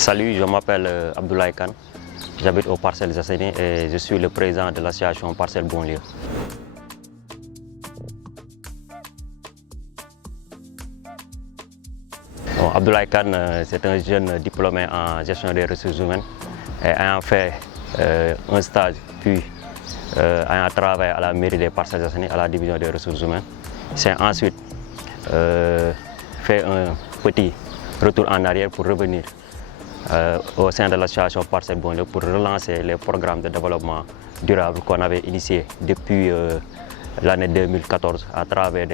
Salut, je m'appelle Abdoulaye Kane, j'habite aux Parcelles Assainies et je suis le président de l'association Parcelles Bonlieu. Bon, Abdoulaye Kane, c'est un jeune diplômé en gestion des ressources humaines et ayant fait un stage puis ayant travaillé à la mairie des Parcelles Assainies à la division des ressources humaines. C'est ensuite fait un petit retour en arrière pour revenir au sein de l'association Parcelles Bonlieu pour relancer les programmes de développement durable qu'on avait initiés depuis l'année 2014 à travers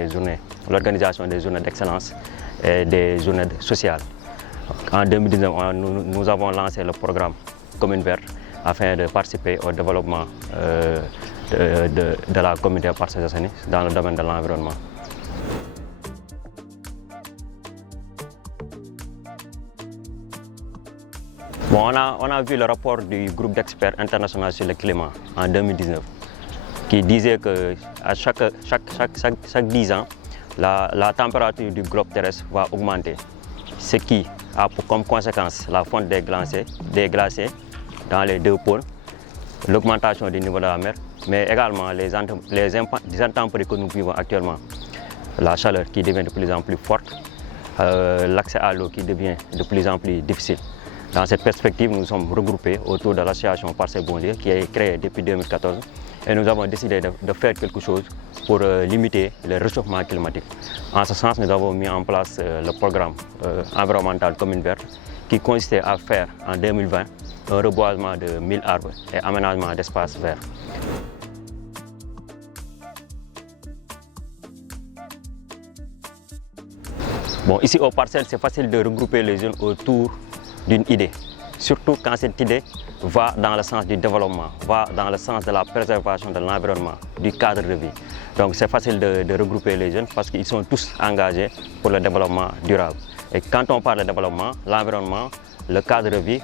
l'organisation des journées d'excellence et des journées sociales. En 2019, nous avons lancé le programme Commune Verte afin de participer au développement de la communauté Parcelles Assainies dans le domaine de l'environnement. Bon, on a vu le rapport du groupe d'experts international sur le climat en 2019 qui disait que à chaque 10 ans, la température du globe terrestre va augmenter, ce qui a comme conséquence la fonte des glaciers dans les deux pôles, l'augmentation du niveau de la mer, mais également les intempéries que nous vivons actuellement, la chaleur qui devient de plus en plus forte, l'accès à l'eau qui devient de plus en plus difficile. Dans cette perspective, nous sommes regroupés autour de l'association Parcelles Bonlieu qui est créée depuis 2014 et nous avons décidé de faire quelque chose pour limiter le réchauffement climatique. En ce sens, nous avons mis en place le programme environnemental Commune Verte qui consistait à faire en 2020 un reboisement de 1000 arbres et aménagement d'espaces verts. Bon, ici aux Parcelles, c'est facile de regrouper les jeunes autour d'une idée, surtout quand cette idée va dans le sens du développement, va dans le sens de la préservation de l'environnement, du cadre de vie. Donc c'est facile de regrouper les jeunes parce qu'ils sont tous engagés pour le développement durable. Et quand on parle de développement, l'environnement, le cadre de vie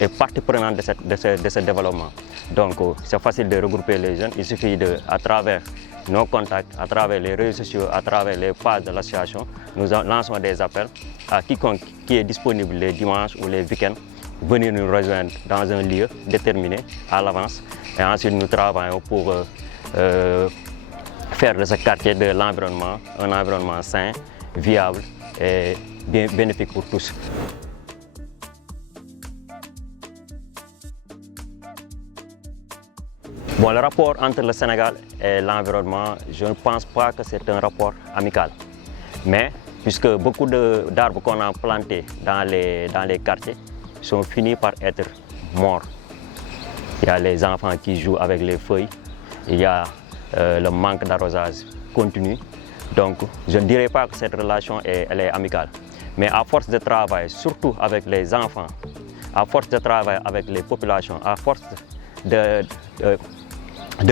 est partie prenante de ce développement. Donc c'est facile de regrouper les jeunes, il suffit à travers nos contacts, à travers les réseaux sociaux, à travers les pages de l'association, nous lançons des appels à quiconque qui est disponible les dimanches ou les week-ends, venir nous rejoindre dans un lieu déterminé à l'avance. Et ensuite nous travaillons pour faire de ce quartier de l'environnement un environnement sain, viable et bien bénéfique pour tous. Bon, le rapport entre le Sénégal et l'environnement, je ne pense pas que c'est un rapport amical. Mais puisque beaucoup d'arbres qu'on a plantés dans les quartiers sont finis par être morts. Il y a les enfants qui jouent avec les feuilles, il y a le manque d'arrosage continu. Donc je ne dirais pas que cette relation elle est amicale. Mais à force de travail, surtout avec les enfants, à force de travail avec les populations, à force de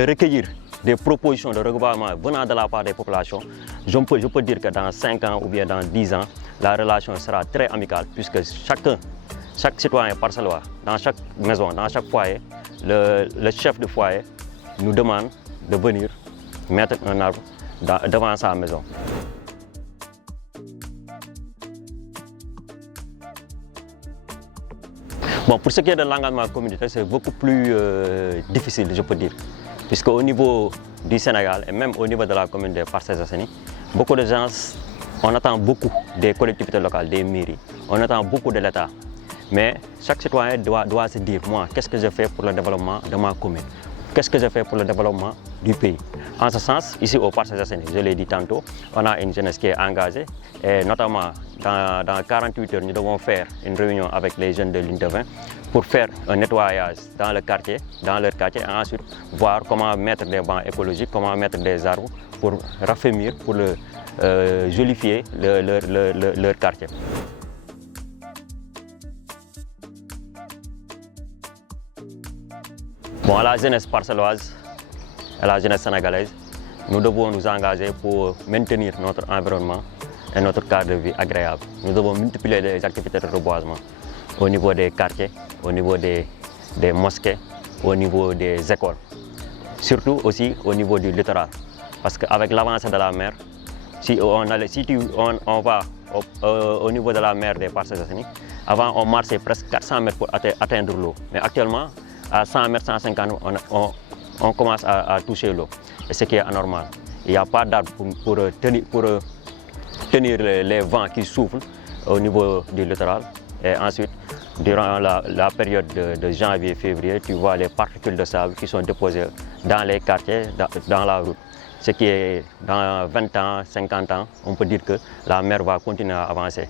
recueillir des propositions de reboisement venant de la part des populations, je peux dire que dans 5 ans ou bien dans 10 ans, la relation sera très amicale puisque chaque citoyen parcellois, dans chaque maison, dans chaque foyer, le chef de foyer nous demande de venir mettre un arbre devant sa maison. Bon, pour ce qui est de l'engagement communautaire, c'est beaucoup plus difficile, je peux dire. Puisque au niveau du Sénégal et même au niveau de la commune des Parcelles Assainies, beaucoup de gens, on attend beaucoup des collectivités locales, des mairies, on attend beaucoup de l'État. Mais chaque citoyen doit se dire, moi, qu'est-ce que je fais pour le développement de ma commune? Qu'est-ce que je fais pour le développement du pays? En ce sens, ici aux Parcelles Assainies, je l'ai dit tantôt, on a une jeunesse qui est engagée et notamment dans 48 heures, nous devons faire une réunion avec les jeunes de l'Union de 20 pour faire un nettoyage dans leur quartier et ensuite voir comment mettre des bancs écologiques, comment mettre des arbres pour raffermir, pour jolifier leur quartier. Bon, à la jeunesse parcelloise, à la jeunesse sénégalaise, nous devons nous engager pour maintenir notre environnement et notre cadre de vie agréable. Nous devons multiplier les activités de reboisement au niveau des quartiers, au niveau des mosquées, au niveau des écoles. Surtout aussi au niveau du littoral. Parce qu'avec l'avancée de la mer, si on va au niveau de la mer des Parcelles Assainies, Avant, on marchait presque 400 mètres pour atteindre l'eau. Mais actuellement, à 100 mètres, 150 mètres, on commence à toucher l'eau. Et ce qui est anormal. Il n'y a pas d'arbre pour tenir les vents qui soufflent au niveau du littoral. Et ensuite, durant la période de janvier-février, tu vois les particules de sable qui sont déposées dans les quartiers, dans la route. Ce qui est dans 20 ans, 50 ans, on peut dire que la mer va continuer à avancer.